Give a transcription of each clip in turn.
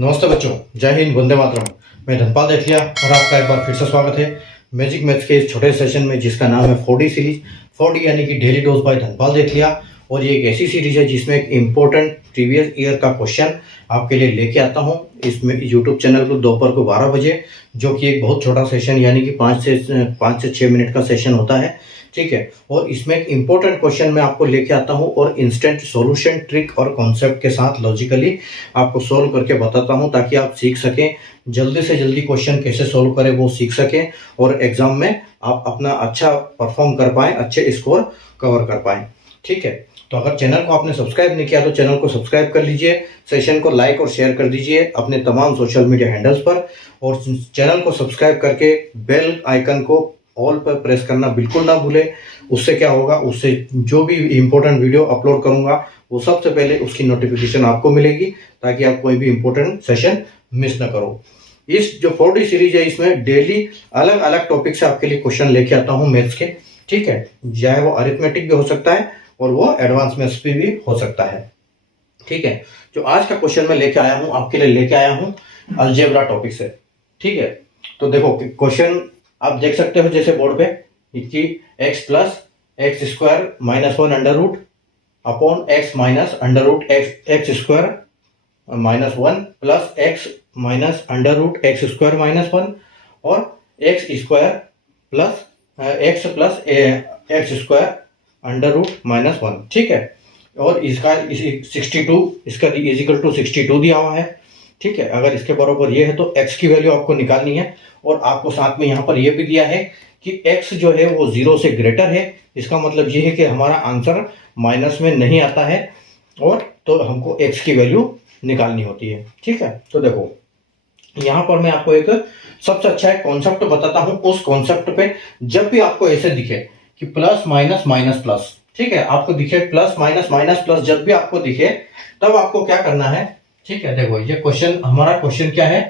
नमस्ते बच्चों, जय हिंद, वंदे मातरम। मैं धनपाल देथिया और आपका एक बार फिर से स्वागत है मैजिक मैथ्स के इस छोटे सेशन में जिसका नाम है 4D सीरीज। 4D यानी कि डेली डोज बाय धनपाल देथिया। और ये एक ऐसी सीरीज है जिसमें एक इम्पोर्टेंट प्रीवियस ईयर का क्वेश्चन आपके लिए लेके आता हूँ इसमें यूट्यूब चैनल को दोपहर को 12 बजे, जो कि एक बहुत छोटा सेशन यानी कि 5 से 6 मिनट का सेशन होता है। ठीक है, और इसमें एक इम्पोर्टेंट क्वेश्चन मैं आपको लेके आता हूँ और इंस्टेंट सॉल्यूशन, ट्रिक और कॉन्सेप्ट के साथ लॉजिकली आपको सोल्व करके बताता हूँ ताकि आप सीख सकें, जल्दी से जल्दी क्वेश्चन कैसे सोल्व करें वो सीख सकें और एग्जाम में आप अपना अच्छा परफॉर्म कर पाएँ, अच्छे स्कोर कवर कर पाएँ। ठीक है, तो अगर चैनल को आपने सब्सक्राइब नहीं किया तो चैनल को सब्सक्राइब कर लीजिए, सेशन को लाइक और शेयर कर दीजिए अपने तमाम सोशल मीडिया हैंडल्स पर, और चैनल को सब्सक्राइब करके बेल आइकन को ऑल पर प्रेस करना बिल्कुल ना भूले। उससे क्या होगा, उससे जो भी इम्पोर्टेंट वीडियो अपलोड करूंगा वो सबसे पहले उसकी नोटिफिकेशन आपको मिलेगी ताकि आप कोई भी इम्पोर्टेंट सेशन मिस ना करो। इस जो 4D सीरीज है इसमें डेली अलग अलग टॉपिक से आपके लिए क्वेश्चन लेके आता हूँ मैथ्स के। ठीक है, चाहे वो अरिथमेटिक भी हो सकता है और वो एडवांस मैथ्स भी हो सकता है। ठीक है, जो आज का क्वेश्चन मैं लेके आया हूँ आपके लिए लेके आया हूँ अलजेब्रा टॉपिक से। ठीक है, तो देखो क्वेश्चन आप देख सकते हो जैसे बोर्ड पे कि x plus x square minus 1 under root upon x minus under root x square minus 1 plus x minus under root x square minus 1 और x square plus x plus x square under root minus 1। ठीक है, और इसका 62 इसका is equal to 62 दिया हुआ है। ठीक है, अगर इसके बराबर ये है तो x की वैल्यू आपको निकालनी है और आपको साथ में यहाँ पर ये भी दिया है कि x जो है वो 0 से ग्रेटर है। इसका मतलब ये है कि हमारा आंसर माइनस में नहीं आता है और तो हमको x की वैल्यू निकालनी होती है। ठीक है, तो देखो यहाँ पर मैं आपको एक सबसे अच्छा एक कॉन्सेप्ट बताता हूँ। उस कॉन्सेप्ट पे जब भी आपको ऐसे दिखे कि प्लस माइनस माइनस प्लस, ठीक है, आपको दिखे प्लस माइनस माइनस प्लस, जब भी आपको दिखे तब आपको क्या करना है। ठीक है, देखो ये क्वेश्चन, हमारा क्वेश्चन क्या है,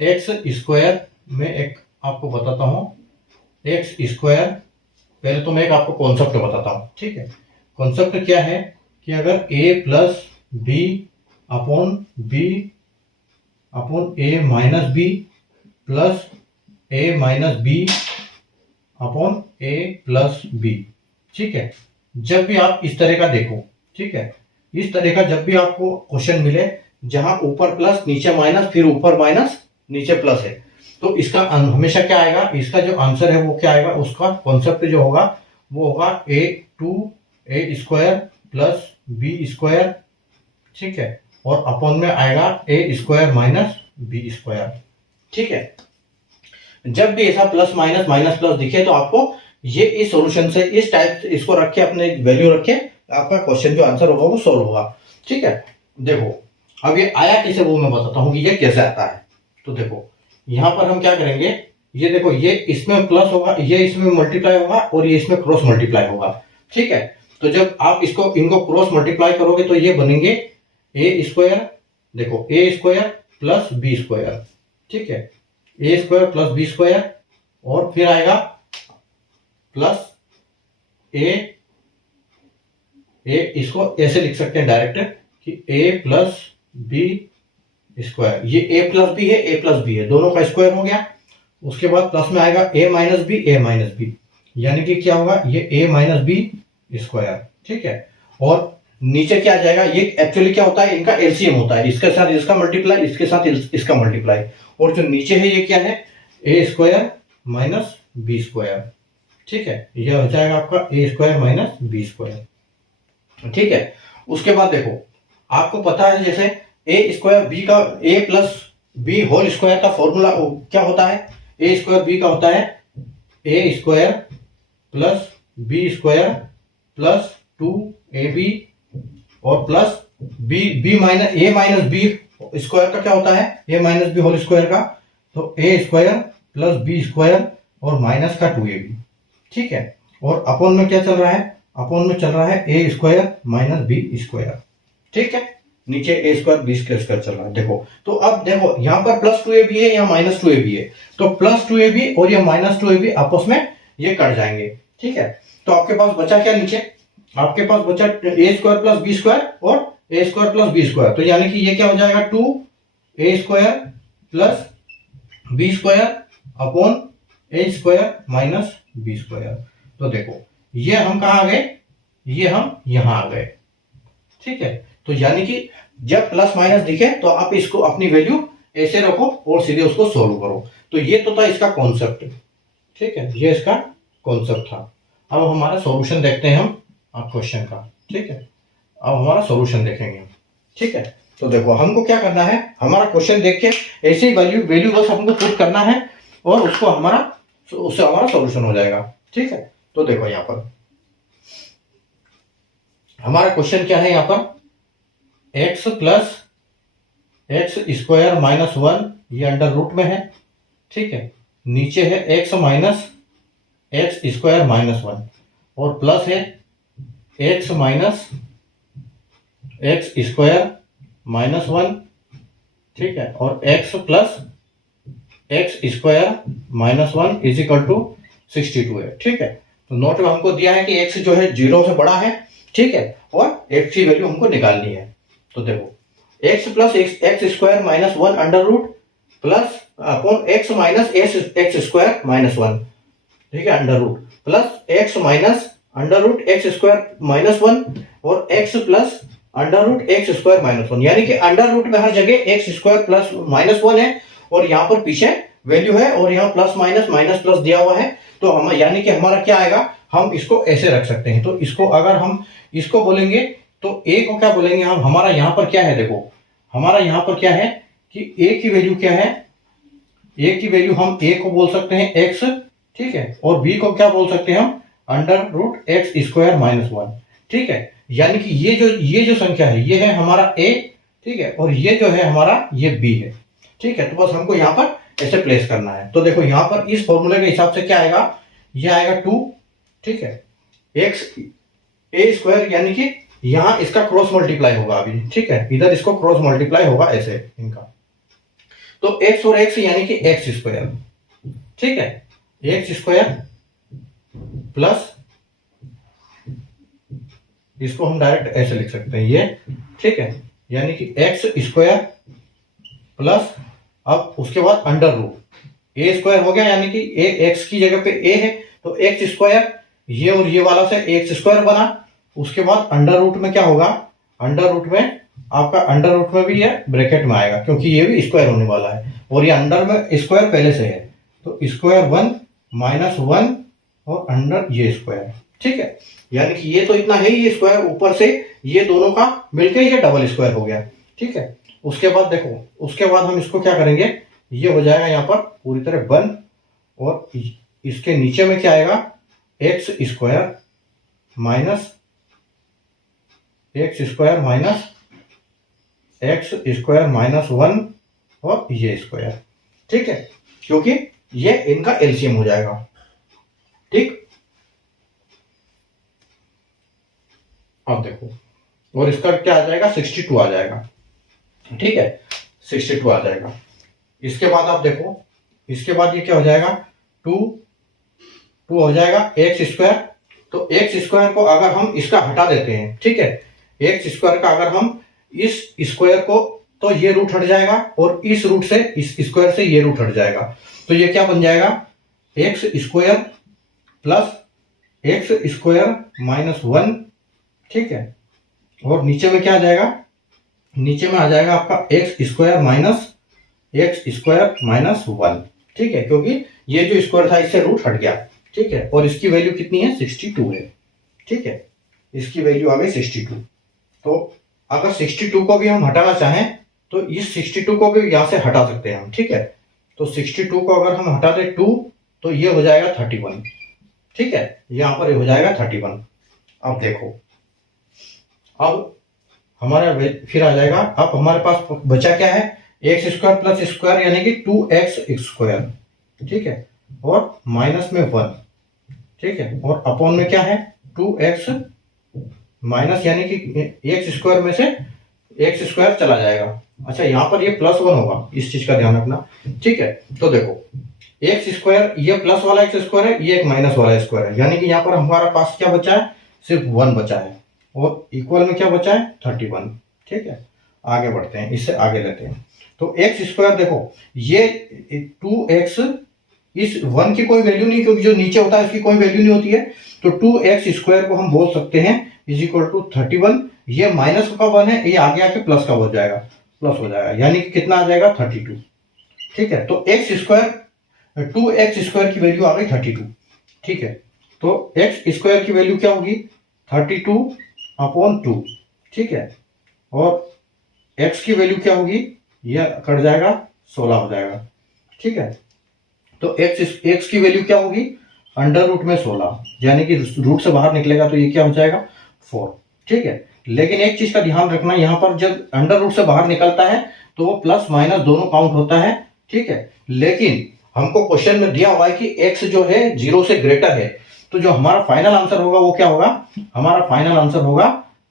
एक्स स्क्वायर में एक आपको बताता हूँ एक्स स्क्वायर। पहले तो मैं एक आपको कॉन्सेप्ट बताता हूँ। ठीक है, कॉन्सेप्ट क्या है कि अगर a plus B upon A minus B plus A minus B upon A plus B. ठीक है, जब भी आप इस तरह का देखो, ठीक है, इस तरह का जब भी आपको क्वेश्चन मिले जहां ऊपर प्लस नीचे माइनस फिर ऊपर माइनस नीचे प्लस है, तो इसका हमेशा क्या आएगा, इसका जो आंसर है वो क्या आएगा, उसका कॉन्सेप्ट जो होगा वो होगा a square plus B square. ठीक है, और अपॉन में आएगा a square minus B square. ठीक है, जब भी ऐसा प्लस माइनस माइनस प्लस दिखे तो आपको ये इस सॉल्यूशन से इस टाइप से इसको रख के अपने वैल्यू रख के आपका क्वेश्चन जो आंसर होगा वो सॉल्व होगा। ठीक है, देखो अब ये आया कैसे वो मैं बताता हूँ कि ये कैसे आता है। तो देखो यहाँ पर हम क्या करेंगे, ये देखो ये इसमें प्लस होगा, ये इसमें मल्टीप्लाई होगा और ये इसमें क्रॉस मल्टीप्लाई होगा। ठीक है, तो जब आप इनको क्रॉस मल्टीप्लाई करोगे तो ये बनेंगे ए स्क्वायर, देखो ए स्क्वायर प्लस बी स्क्वायर। ठीक है, A square plus B square और फिर आएगा प्लस ए इसको ऐसे लिख सकते हैं डायरेक्ट कि a प्लस बी स्क्वायर, ये a प्लस बी है, a प्लस बी है, दोनों का स्क्वायर हो गया। उसके बाद प्लस में आएगा a माइनस बी, यानी कि क्या होगा, ये a माइनस बी स्क्वायर। ठीक है, और नीचे क्या आ जाएगा, ये एक्चुअली क्या होता है, इनका एलसीएम होता है, इसके साथ इसका मल्टीप्लाई, इसके साथ इसका मल्टीप्लाई, और जो नीचे है ये क्या है, a square minus B square. ठीक है, ये हो जाएगा आपका a square minus B square. ठीक है, उसके बाद देखो आपको पता है जैसे ए स्क्वायर बी का A plus B whole square का फॉर्मूला क्या होता है, ए स्क्वायर बी का होता है A square plus B square plus 2ab और plus B minus A minus B square का क्या होता है, A minus B whole square का, तो A square plus B square और माइनस का 2ab। ठीक है, और अपॉन में क्या चल रहा है, अपॉन में चल रहा है A square minus B square. ठीक है, नीचे ए स्क्वायर बी स्क्वायर चल रहा है। देखो तो अब देखो यहाँ पर प्लस 2ab है, यहाँ माइनस 2ab है, तो प्लस 2ab और ये माइनस 2ab आपस में ये कट जाएंगे। ठीक है, तो आपके पास बचा क्या, नीचे आपके पास बचा A square plus B square और A square plus B square, तो यानी कि ये क्या हो जाएगा 2 A square plus B square upon A square minus B square. तो देखो ये हम कहाँ आ गए, ये हम यहां आ गए, ठीक है। तो यानी कि जब प्लस माइनस दिखे तो आप इसको अपनी वैल्यू ऐसे रखो और सीधे उसको सोल्व करो। तो ये तो था इसका कॉन्सेप्ट, ठीक है, ये इसका कॉन्सेप्ट था। अब हमारा सॉल्यूशन देखते हैं हम क्वेश्चन का, ठीक है। अब हमारा सॉल्यूशन देखेंगे हम, ठीक है। तो देखो हमको क्या करना है, हमारा क्वेश्चन देख के ऐसी वैल्यू बस हमको पुट करना है और उससे हमारा सॉल्यूशन हो जाएगा, ठीक है। तो देखो यहाँ पर हमारा क्वेश्चन क्या है, यहाँ पर x plus x square minus 1 ये अंडर रूट में है, ठीक है। नीचे है x minus x square minus 1 और प्लस है x minus x square minus 1, ठीक है। और x plus x square minus 1 is equal to 62 है, ठीक है। तो नोट में हमको दिया है कि एक्स जो है 0 से बड़ा है, ठीक है, और एक्स की वैल्यू हमको निकालनी है। तो देखो x plus x square minus 1 under root plus upon x minus x square minus 1, ठीक है, under root plus x minus under root x square minus 1 और x plus under root x square minus 1, यानी कि under root में हर जगह x square plus minus 1 है और यहाँ पर पीछे वैल्यू है और यहाँ प्लस माइनस प्लस दिया हुआ है। तो हम यानी कि हमारा क्या आएगा, हम इसको ऐसे रख सकते हैं। तो इसको अगर हम इसको बोलेंगे तो ए को क्या बोलेंगे हम, हमारा यहाँ पर क्या है, देखो हमारा यहाँ पर क्या है कि ए की वैल्यू क्या है, ए की वैल्यू हम ए को बोल सकते हैं एक्स, ठीक है, और बी को क्या बोल सकते हैं हम under root x square minus 1, ठीक है। यानी कि ये जो संख्या है ये है हमारा ए, ठीक है, और ये जो है हमारा ये बी है, ठीक है। तो बस हमको यहाँ पर ऐसे प्लेस करना है। तो देखो यहाँ पर इस फॉर्मूले के हिसाब से क्या आएगा, ये आएगा 2, ठीक है, एक्स ए स्क्वायर, यानी कि यहाँ इसका क्रॉस मल्टीप्लाई होगा अभी, ठीक है, इधर इसको क्रॉस मल्टीप्लाई होगा ऐसे इनका। तो एक्स और एक्स यानी कि एक्स स्क्वायर, ठीक है, एक्स स्क्वायर प्लस इसको हम डायरेक्ट ऐसे लिख सकते हैं ये, ठीक है, यानी कि एक्स स्क्वायर प्लस अब उसके बाद अंडर रूट ए स्क्वायर हो गया, यानी कि ए एक्स की जगह पे ए है तो एक्स स्क्वायर, ये और ये वाला से एक्स स्क्वायर बना। उसके बाद अंडर रूट में क्या होगा, अंडर रूट में आपका अंडर रूट में भी ये ब्रैकेट में आएगा क्योंकि ये भी स्क्वायर होने वाला है और ये अंडर में स्क्वायर पहले से है, तो स्क्वायर 1 माइनस 1 और अंडर ये स्क्वायर, ठीक है। यानी कि ये तो इतना है ही, ये स्क्वायर ऊपर से ये दोनों का मिलकर ये डबल स्क्वायर हो गया, ठीक है। उसके बाद देखो, उसके बाद हम इसको क्या करेंगे, ये हो जाएगा यहाँ पर पूरी तरह 1 और इसके नीचे में क्या आएगा x square minus x square minus x square minus 1 और ये स्क्वायर, ठीक है, क्योंकि ये इनका एलसीएम हो जाएगा, ठीक। अब देखो और इसका क्या आ जाएगा 62 आ जाएगा, ठीक है, 62 आ जाएगा। इसके बाद आप देखो, इसके बाद ये क्या हो जाएगा 2 हो जाएगा एक्स स्क्वायर। तो एक्स स्क्वायर को अगर हम इसका हटा देते हैं, ठीक है, एक्स स्क्वायर का अगर हम इस स्क्वायर को, तो ये रूट हट जाएगा और इस रूट से इस स्क्वायर से ये रूट हट जाएगा। तो ये क्या बन जाएगा x square plus x square minus 1, ठीक है, और नीचे में क्या आ जाएगा, नीचे में आ जाएगा आपका x square minus x square minus 1, ठीक है, क्योंकि ये जो स्क्वायर था इससे रूट हट गया, ठीक है। और इसकी वैल्यू कितनी है 62 है, ठीक है, इसकी वैल्यू आ गई 62। तो अगर 62 को भी हम हटाना चाहें तो इस 62 को भी यहां से हटा सकते हैं हम, ठीक है। तो 62 को अगर हम हटा दें 2 तो ये हो जाएगा 31, ठीक है, यहां पर हो जाएगा 31। अब देखो, अब हमारा फिर आ जाएगा, अब हमारे पास बचा क्या है एक्स स्क्वायर प्लस स्क्वायर यानी कि 2x स्क्वायर, ठीक है, और माइनस में 1, ठीक है, और अपॉन में क्या है 2x माइनस, यानी कि एक्स स्क्वायर में से एक्स स्क्वायर चला जाएगा। अच्छा, यहाँ पर ये प्लस 1 होगा, इस चीज का ध्यान रखना, ठीक है। तो देखो एक्स स्क्वायर, ये प्लस वाला एक्स स्क्वायर है, ये एक माइनस वाला स्क्वायर है, यानी कि यहाँ पर हमारा पास क्या बचा है सिर्फ 1 बचा है और इक्वल में क्या बचा है 31, ठीक है। आगे बढ़ते हैं, इससे आगे लेते हैं। तो एक्स स्क्वायर देखो ये 2x, इस 1 की कोई वैल्यू नहीं, क्योंकि जो नीचे होता है इसकी कोई वैल्यू नहीं होती है, तो 2x स्क्वायर को हम बोल सकते हैं इज इक्वल टू 31। ये माइनस का 1 है, ये आगे आके प्लस का हो जाएगा, प्लस हो जाएगा, यानी कि कितना आ जाएगा 32। ठीक है, तो एक्स स्क्वायर 2x स्क्वायर की वैल्यू आ गई 32। ठीक है, तो एक्स स्क्वायर की वैल्यू क्या होगी 32/2। ठीक है, और x की वैल्यू क्या होगी, यह कट जाएगा 16 हो जाएगा। ठीक है, तो x की वैल्यू क्या होगी अंडर रूट में 16, यानी कि रूट से बाहर निकलेगा तो ये क्या हो जाएगा 4। ठीक है, लेकिन एक चीज का ध्यान रखना, यहाँ पर जब अंडर रूट से बाहर निकलता है तो वो प्लस माइनस दोनों काउंट होता है। ठीक है, लेकिन हमको क्वेश्चन में दिया हुआ है कि x जो है 0 से ग्रेटर है, तो जो हमारा फाइनल आंसर होगा वो क्या होगा, हमारा फाइनल आंसर होगा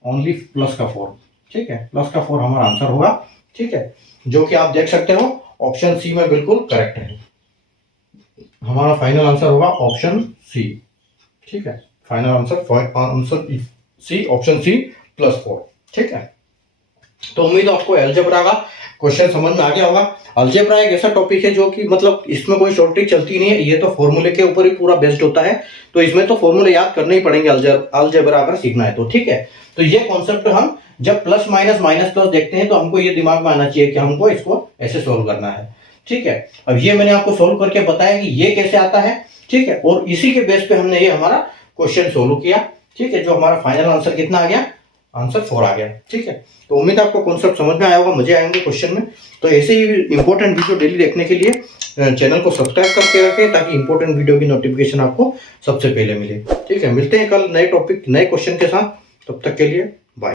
ओनली प्लस का 4। ठीक है, प्लस का 4 हमारा आंसर होगा। ठीक है, जो कि आप देख सकते हो ऑप्शन सी में बिल्कुल करेक्ट है, हमारा फाइनल आंसर होगा ऑप्शन सी। ठीक है, final answer C, option C +4। ठीक है, तो उम्मीद है आपको अलजेब्रा का क्वेश्चन समझ में आ गया होगा। अलजेब्रा एक ऐसा टॉपिक है जो कि मतलब इसमें कोई शॉर्ट ट्रिक चलती नहीं है, ये तो फॉर्मूले के ऊपर ही पूरा बेस्ड होता है, तो इसमें तो फॉर्मूले याद करने ही पड़ेंगे अलजेब्रा अगर सीखना है तो। ठीक है, तो ये कॉन्सेप्ट हम जब प्लस माइनस माइनस प्लस देखते हैं तो हमको ये दिमाग में आना चाहिए कि हमको इसको ऐसे सोल्व करना है। ठीक है, अब ये मैंने आपको सोल्व करके बताया कि ये कैसे आता है। ठीक है, और इसी के बेस पे हमने ये हमारा क्वेश्चन सोल्व किया। ठीक है, जो हमारा फाइनल आंसर कितना आ गया, आंसर 4 आ गया। ठीक है, तो उम्मीद है आपको कॉन्सेप्ट समझ में आया होगा, मजे आएंगे क्वेश्चन में। तो ऐसे ही इंपॉर्टेंट वीडियो डेली देखने के लिए चैनल को सब्सक्राइब करके रखें, ताकि इंपॉर्टेंट वीडियो की नोटिफिकेशन आपको सबसे पहले मिले। ठीक है, मिलते हैं कल नए टॉपिक नए क्वेश्चन के साथ, तब तक के लिए